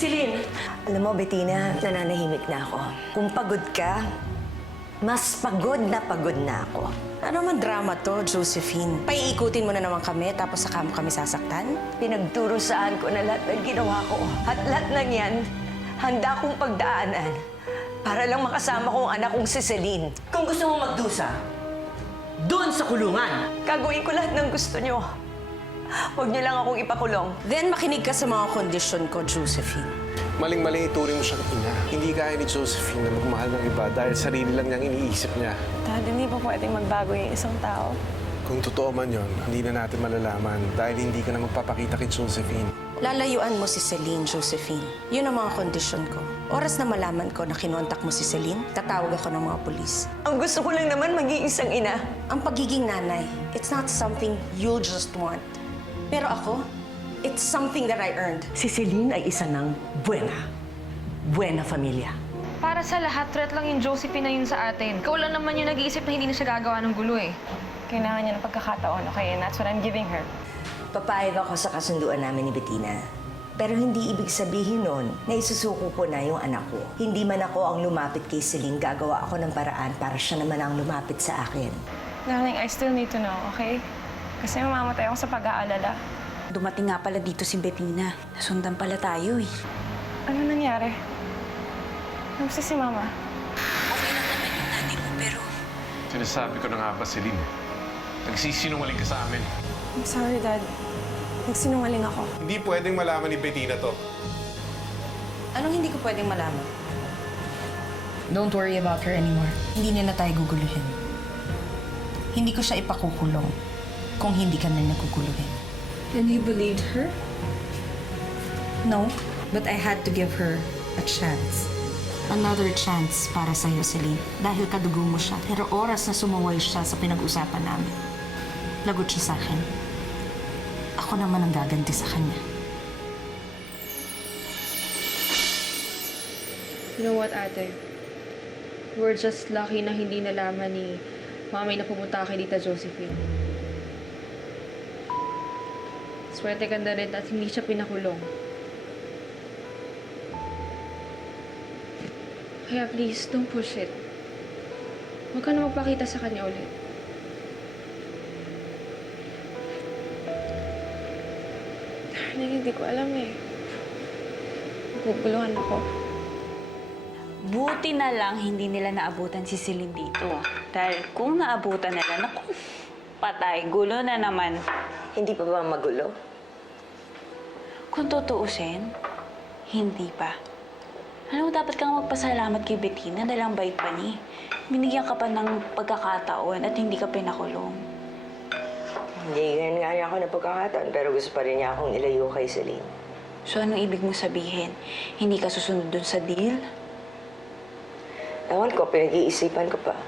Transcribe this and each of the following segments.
Celine! Alam mo, Bettina, nananahimik na ako. Kung pagod ka, mas pagod na ako. Ano man drama to, Josephine? Paiikutin mo na naman kami, tapos saka mo kami sasaktan? Pinagturusaan ko na lahat ng ginawa ko. At lahat ng yan, handa kong pagdaanan para lang makasama ko ang anak kong si Celine. Kung gusto mo magdusa, doon sa kulungan. Gagawin ko lahat ng gusto nyo. Huwag niyo lang akong ipakulong. Then makinig ka sa mga kondisyon ko, Josephine. Maling-mali ituring mo siyang ina. Hindi kaya ni Josephine na magmahal ng iba dahil sarili lang niyang iniisip niya. Dad, hindi pa pwedeng magbago yung isang tao. Kung totoo man yon, hindi na natin malalaman dahil hindi ka na magpapakita kay Josephine. Lalayuan mo si Celine, Josephine. Yun ang mga kondisyon ko. Oras na malaman ko na kinontak mo si Celine, tatawag ako ng mga pulis. Ang gusto ko lang naman maging isang ina. Ang pagiging nanay, it's not something you'll just want. Pero ako, it's something that I earned. Si Celine ay isa ng buena familia. Para sa lahat, threat lang yung Josephine na yun sa atin. Ikaw lang naman yung nag-iisip na hindi na siya gagawa ng gulo eh. Kailangan niya ng pagkakataon, okay? And that's what I'm giving her. Papayag ako sa kasunduan namin ni Bettina. Pero hindi ibig sabihin nun na isusuko ko na yung anak ko. Hindi man ako ang lumapit kay Celine, gagawa ako ng paraan para siya naman ang lumapit sa akin. Darling, I still need to know, okay? Kasi mamamatay ako sa pag-aalala. Dumating nga pala dito si Bettina. Nasundan pala tayo eh. Ano nangyari? Kamusta si Mama? Okay lang naman yung nanay mo pero... Sinasabi ko na nga ba, Celine? Nagsisinungaling ka sa amin. I'm sorry, Dad. Nagsinungaling ako. Hindi pwedeng malaman ni Bettina to. Anong hindi ko pwedeng malaman? Don't worry about her anymore. Hindi nila tayo guguluhin. Hindi ko siya ipakukulong kung hindi ka na naguguluhin. And you believed her? No, but I had to give her a chance. Another chance para sa'yo, Celine. Dahil kadugo mo siya. Pero oras na sumuway siya sa pinag-usapan namin. Lagot siya sa akin. Ako naman ang gaganti sa kanya. You know what, ate? We're just lucky na hindi nalaman ni Mami na pumunta kay Tita Josephine. Swerte ka na rin at hindi siya pinakulong. Kaya please, don't push it. Huwag ka na magpakita sa kanya ulit. Darling, hindi ko alam eh. Naguguluhan ako. Buti na lang hindi nila naabutan si Celine dito. Dahil kung naabutan nila, naku, patay, gulo na naman. Hindi pa ba magulo? Kung tutuusin, hindi pa. Alam mo, dapat kang magpasalamat kay Bettina dahil ang bait pa ni. Binigyan ka pa ng pagkakataon at hindi ka pinakulong. Hindi nga niya ako ng pagkakataon, pero gusto pa rin niya akong ilayo kay Celine. So anong ibig mo sabihin? Hindi ka susunod dun sa deal? Ewan ko, pinag-iisipan ko pa.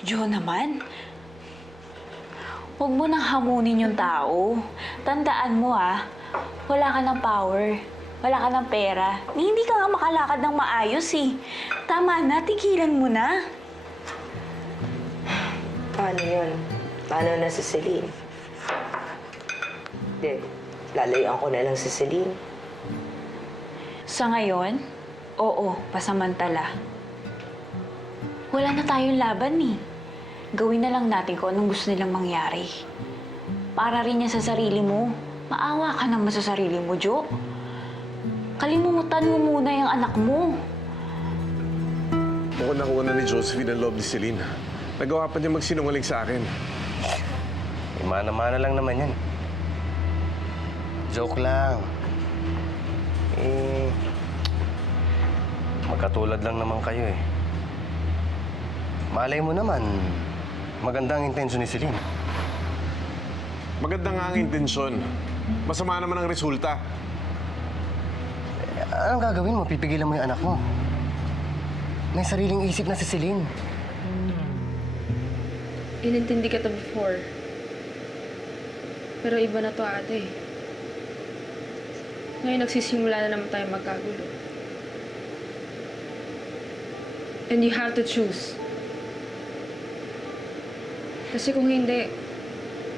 Jo naman. Huwag mo nang hamunin yung tao. Tandaan mo wala ka ng power. Wala ka ng pera. Hindi ka nga makalakad ng maayos eh. Tama na, tigilan mo na. Paano yun? Paano na si Celine? Hindi, lalayuan ko na lang si Celine. Sa ngayon, oo, pasamantala. Wala na tayong laban eh. Gawin na lang natin kung anong gusto nilang mangyari. Para rin yan sa sarili mo. Maawa ka naman sa sarili mo, Jo. Kalimutan mo muna yung anak mo. Mukhang nakuha na ni Josephine ang loob ni Celine. Nagawa pa niya magsinungaling sa akin. Mana-mana lang naman yan. Joke lang. Magkatulad lang naman kayo eh. Malay mo naman, maganda ang intensyon ni Celine. Maganda nga ang intensyon. Masama naman ang resulta. Anong gagawin mo? Pipigilan mo yung anak mo. May sariling isip na si Celine. Inintindi kita before. Pero iba na to, ate. Ngayon nagsisimula na naman tayo magkagulo. And you have to choose. Kasi kung hindi,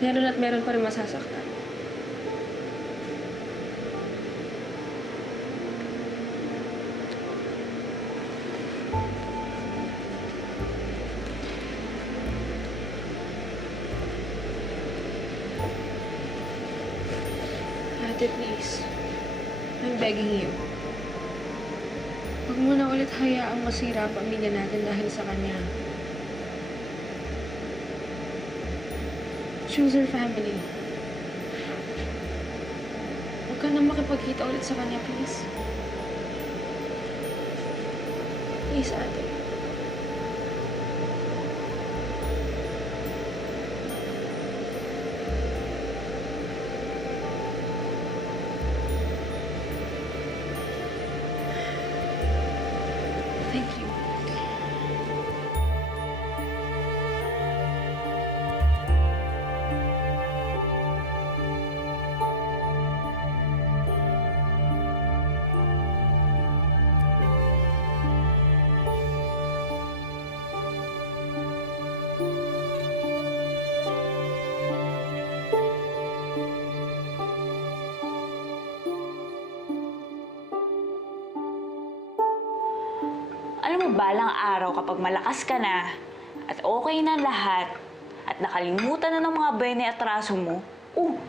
meron at meron pa rin masasaktan. Ate, please. I'm begging you. Huwag mo na ulit hayaang masira ang pamilya natin dahil sa kanya. Choose her family. Huwag ka na makipagkita ulit sa kanya, please. Please, Ate. Thank you. Alam mo, balang araw kapag malakas ka na at okay na lahat at nakalimutan na ng mga buhay at atraso mo,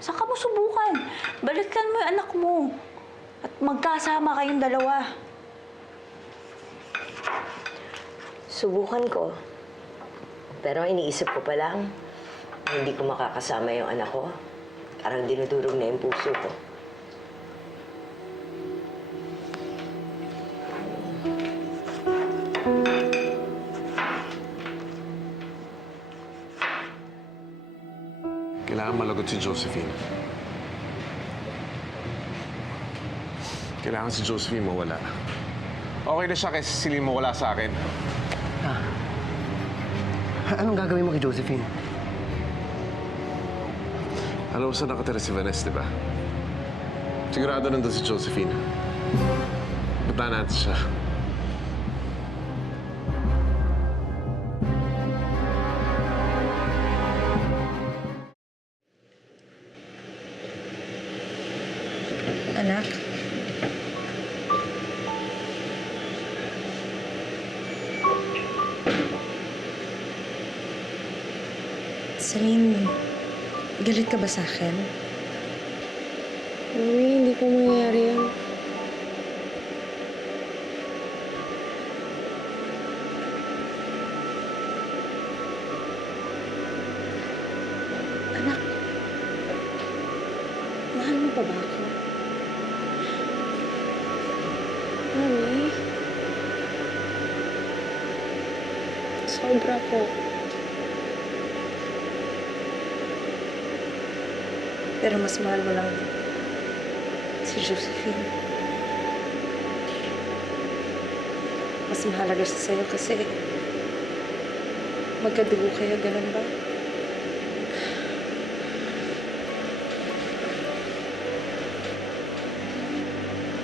saka mo subukan. Balikan mo yung anak mo at magkasama kayong dalawa. Subukan ko. Pero iniisip ko pa lang, hindi ko makakasama yung anak ko. Parang dinudurog na yung puso ko. Kailangan malagot si Josephine. Kailangan si Josephine mawala. Okay na siya kaysa silin mo wala sa akin. Anong gagawin mo kay Josephine? Alam mo saan nakatira si Vanessa, di ba? Sigurado nandun si Josephine. Puntahan natin siya. Anak? Celine, galit ka ba sa akin? Mami, hindi po mangyayari yan. Anak, mahal mo pa ba ako? Mami? Sobra po. Pero mas mahal mo lang si Josephine. Mas mahalaga siya sa'yo kasi magkadugo kayo, ganun ba?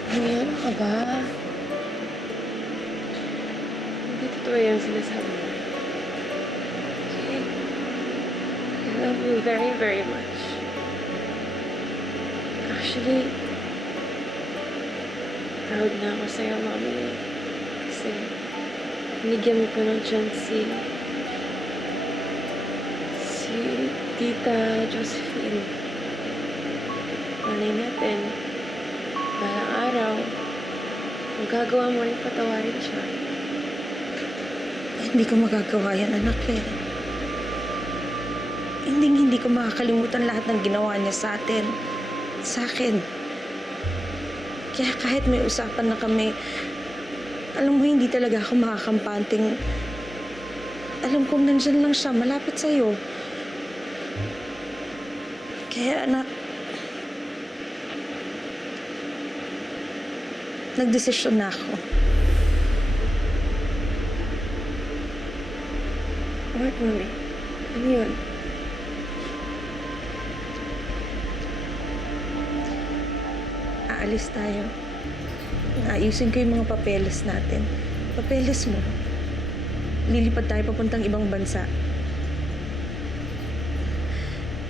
Mami, ano ka ba? Hindi totoo yung sinasabi mo. Okay? I love you very, very much. Actually, proud na ako sa'yo, Mami. Kasi, binigyan mo pa ng chance si Tita Josephine. Malay natin, balang araw, magagawa mo rin patawarin siya. Hindi ko magagawa yan, anak eh. Hindi ko makakalimutan lahat ng ginawa niya sa atin. Sa akin. Kaya kahit may usapan na kami, alam mo, hindi talaga ako makakampanting. Alam kong nandyan lang siya, malapit sa'yo. Kaya anak, nagdesisyon na ako. What, Mami? Ano yun? Aalis tayo. Ayusin ko yung mga papeles natin. Papeles mo. Lilipad tayo papuntang ibang bansa.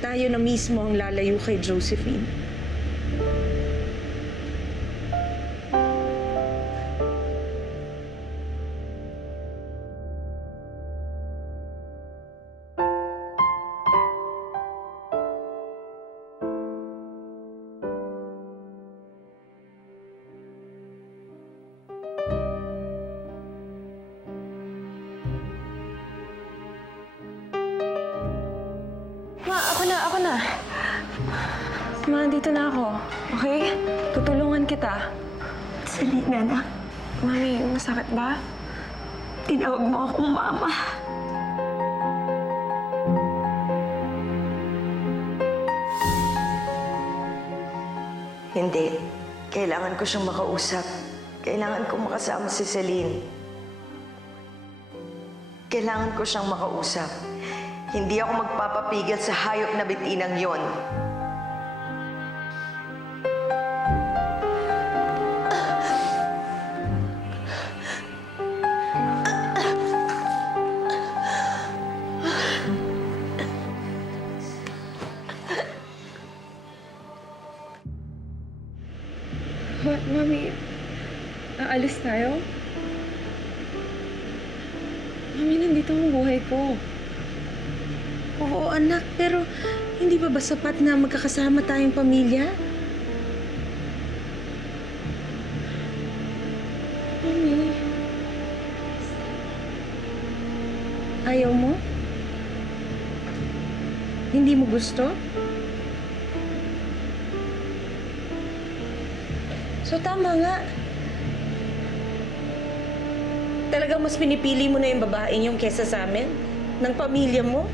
Tayo na mismo ang lalayo kay Josephine. Ma, dito na ako. Okay? Tutulungan kita. Celine, anak. Mami, masakit ba? Tinawag mo akong mama. Hindi. Kailangan ko siyang makausap. Kailangan kong makasama si Celine. Kailangan ko siyang makausap. Hindi ako magpapapigil sa hayop na bitinang yon. Mami, aalis tayo? Mami, nandito ang buhay ko. Oo, anak, pero hindi ba sapat na magkakasama tayong pamilya? Mami, Ayaw mo? Hindi mo gusto? So tama nga. Talagang mas pinipili mo na yung babaeng yung kesa sa amin? Ng pamilya mo?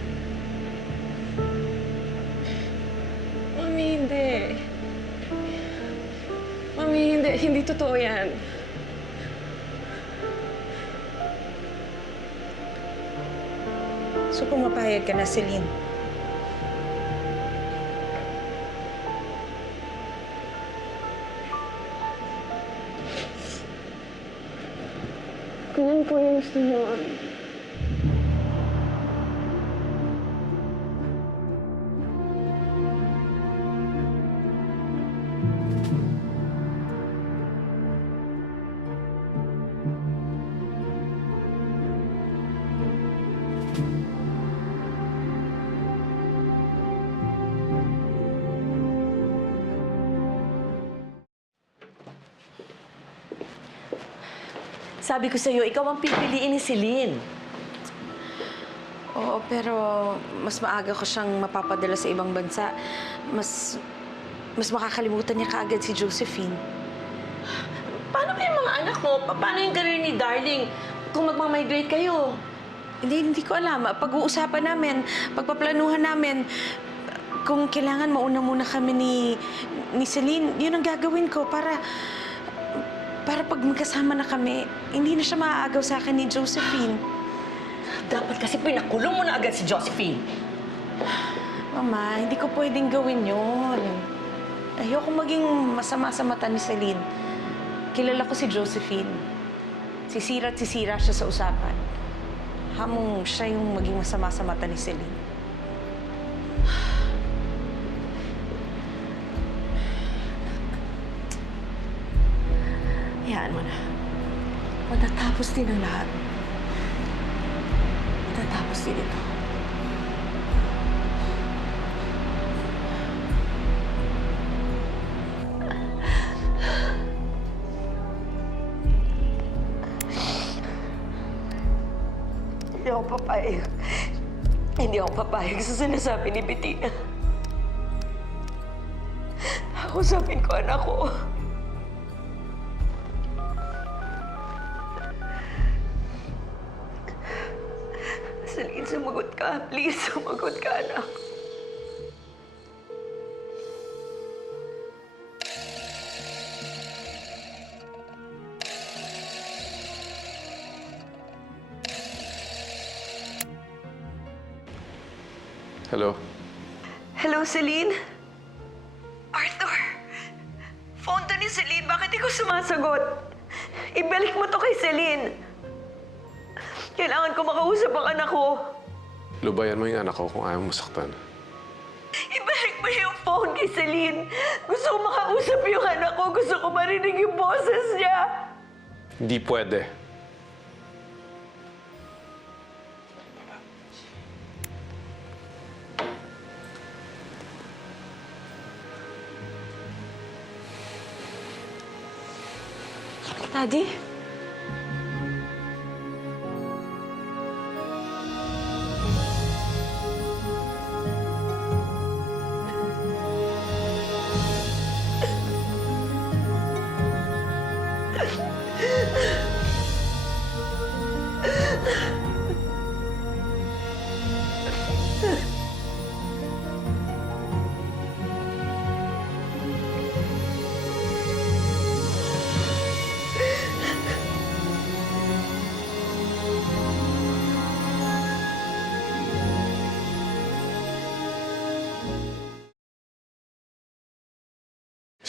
Mami, hindi. Mami, hindi. Hindi totoo yan. So pumapayag ka na, Celine. Kung yan po yung gusto niyo, Mami. Sabi ko sa'yo, ikaw ang pipiliin ni Celine. Oo, pero mas maaga ko siyang mapapadala sa ibang bansa. Mas makakalimutan niya kaagad si Josephine. Paano ba yung mga anak mo? Paano yung career ni Darling kung magmamigrate kayo? Hindi ko alam. Pag-uusapan namin, pagpaplanuhan namin, kung kailangan mauna muna kami ni Celine, yun ang gagawin ko para pag magkasama na kami, hindi na siya maaagaw sa akin ni Josephine. Dapat kasi pinakulong mo na agad si Josephine. Mama, hindi ko pwedeng gawin yun. Ayoko maging masama sa mata ni Celine. Kilala ko si Josephine. Sisira't sisira siya sa usapan. Hamong siya yung maging masama sa mata ni Celine. Hayaan mo na. Matatapos din ang lahat. Matatapos din ito. Hindi ako papayag. Hindi ako papayag sa sinasabi ni Bettina. Ako sabihin ko, anak ko. Celine, sumagot ka. Please, sumagot ka, anak. Hello? Hello, Celine? Arthur! Phone to ni Celine. Bakit di ko sumasagot? Ibalik mo to kay Celine. Kailangan ko makausap ang anak ko. Lubayan mo yung anak ko kung ayaw mo saktan. Ibalik mo yung phone kay Celine. Gusto ko makausap yung anak ko. Gusto ko marinig yung boses niya. Hindi pwede. Daddy?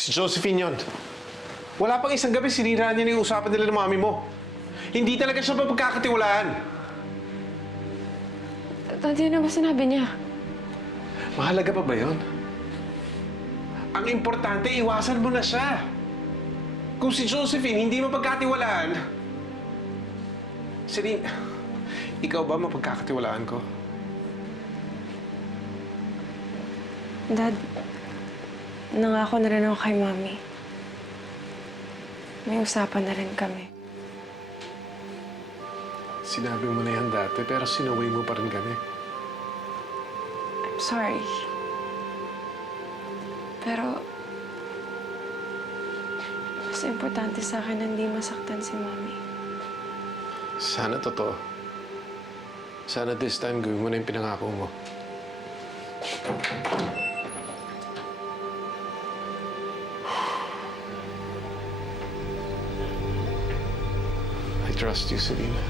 Si Josephine yun. Wala pang isang gabi, sinira niya na yung usapan nila ng mami mo. Hindi talaga siya mapagkakatiwalaan. Daddy, ano ba sinabi niya? Mahalaga pa ba yun? Ang importante, iwasan mo na siya. Kung si Josephine hindi mapagkatiwalaan, Celine, ikaw ba mapagkakatiwalaan ko? Dad, nangako na rin ako kay Mami. May usapan na rin kami. Sinabi mo na yan dati, pero sinaway mo pa rin kami. I'm sorry. Pero, mas importante sa akin na hindi masaktan si Mami. Sana totoo. Sana this time gawin mo na yung pinangako mo. I trust you, Selena.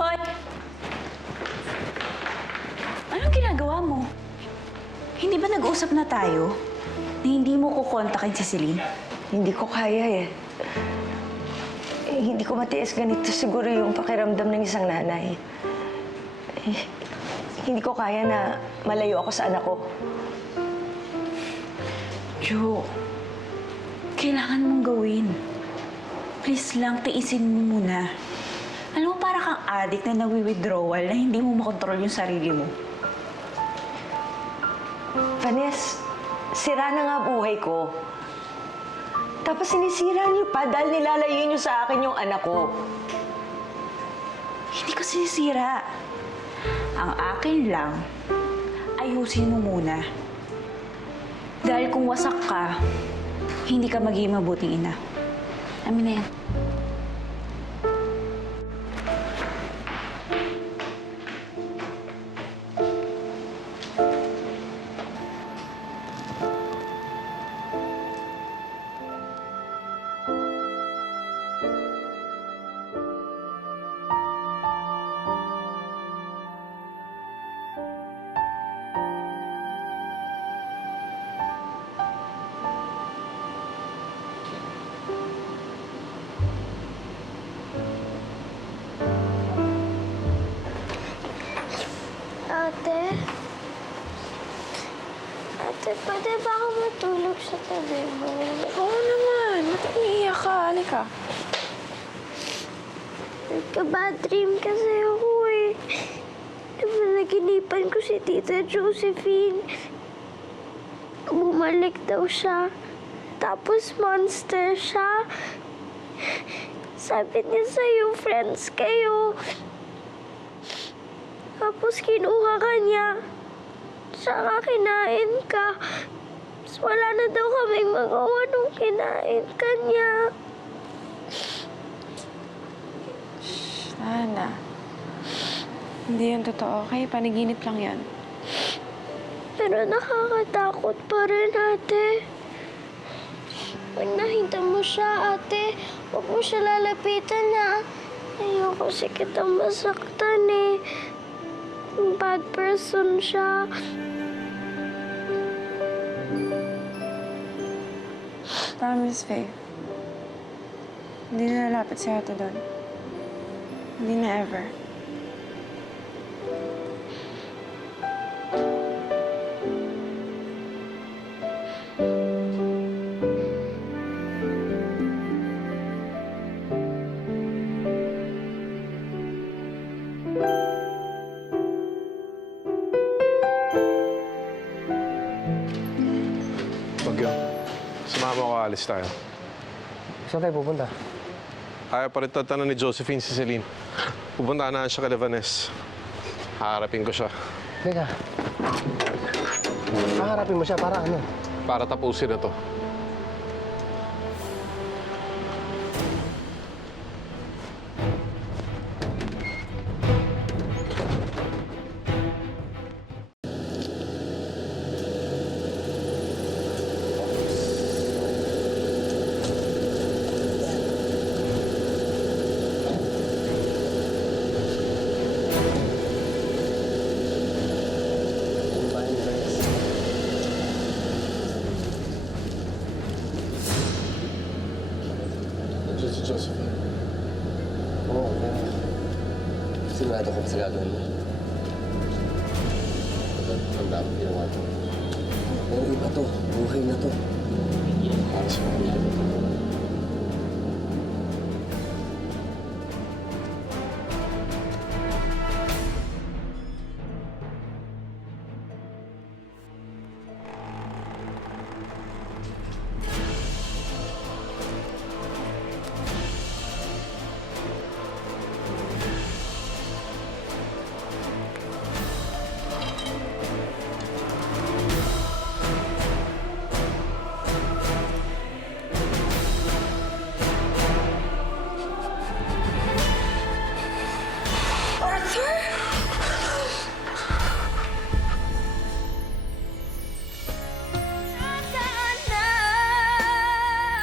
Hoy! Anong ginagawa mo? Hindi ba nag-usap na tayo na hindi mo kukontakin si Celine? Hindi ko kaya eh. Hindi ko matiis ganito siguro yung pakiramdam ng isang nanay. Hindi ko kaya na malayo ako sa anak ko. Jo, kailangan mong gawin. Please lang, tiisin mo muna. Alam mo, para kang addict na nawi-withdrawal na hindi mo makontrol yung sarili mo. Vanessa, sira na nga buhay ko. Tapos sinisira niyo pa dahil nilalayo niyo sa akin yung anak ko. Hindi ko sinisira. Ang akin lang, ayusin mo muna. Dahil kung wasak ka, hindi ka magiging mabuting ina. Amin na yan. Ate, pwede ba ako matulog sa tabi mo? Oo naman. Ba't umiiyak ka? Halika. Nagka-bad dream kasi ako eh. Diba naginipan ko si Tita Josephine. Bumalik daw siya. Tapos monster siya. Sabi niya sa'yo, friends kayo. Tapos kinuha ka niya. Tsaka kinain ka. Tapos wala na daw kaming magawa nung kinain ka niya. Sana. Hindi yun totoo, okay? Panaginip lang yan. Pero nakakatakot pa rin, ate. Pag nakita mo siya, ate, huwag mo siya lalapitan na. Ayoko si kitang masaktan eh. Bad person siya. Promise, Faye. Hindi na lalapit si ate doon. Hindi na ever. Samahan mo ako, alis tayo. Saan tayo pupunta? Ayaw pa rin tatanong ni Josephine si Celine. Pupunta na siya kay Vanessa. Haharapin ko siya. Teka. Haharapin mo siya para ano? Para tapusin na to. Si Josephine. Oo, pero... Sigurado ko sa gagawin mo. Tanda ko ginawa ko. Pero iba to. Buhay na to. Para sa pamilya mo.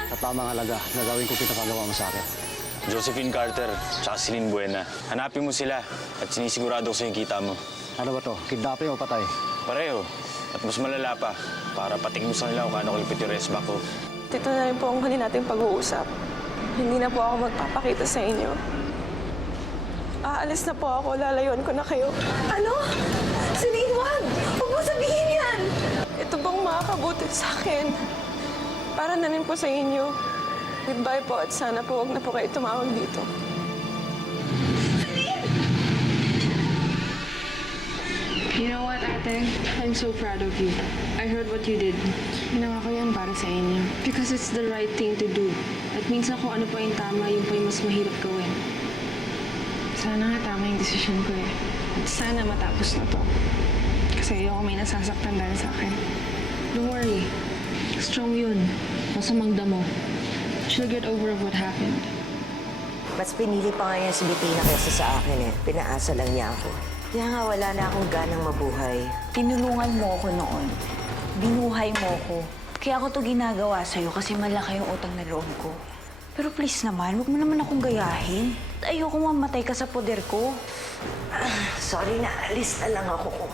Sa tamang halaga, gagawin ko pinapagawa mo sa akin. Josephine Carter, tsaka Celine Buena. Hanapin mo sila at sinisigurado ko sa yung kita mo. Ano ba to? Kidnapping o patay? Pareho. At mas malala pa, para patingin mo sa nila kung kano kalipit yung resback ko. Dito na rin po ang huli nating pag-uusap. Hindi na po ako magpapakita sa inyo. Aalis na po ako, lalayuan ko na kayo. Ano? Celine, wag! Huwag mo sabihin yan! Ito bang makakabuti sa akin? Para na rin po sa inyo. Goodbye po at sana po huwag na po kayo tumawag dito. You know what, ate? I'm so proud of you. I heard what you did. Ginawa ko yan para sa inyo. Because it's the right thing to do. At minsan kung ano pa yung tama, yung pa yung mas mahirap gawin. Sana nga tama yung desisyon ko eh. At sana matapos na to. Kasi ayoko may nasasaktan dahil sa akin. Don't worry. Strong yun. Masamang damo. She'll get over of what happened. Mas pinili pa nga niya si Bettina kaysa sa akin eh. Pinaasa lang niya ako. Kaya nga wala na akong ganang mabuhay. Tinulungan mo ako noon. Binuhay mo ako. Kaya ako to ginagawa sa'yo kasi malaki yung utang na loob ko. Pero please naman, huwag mo naman akong gayahin. Ayoko mamatay ka sa poder ko. Sorry na, alis na lang ako kung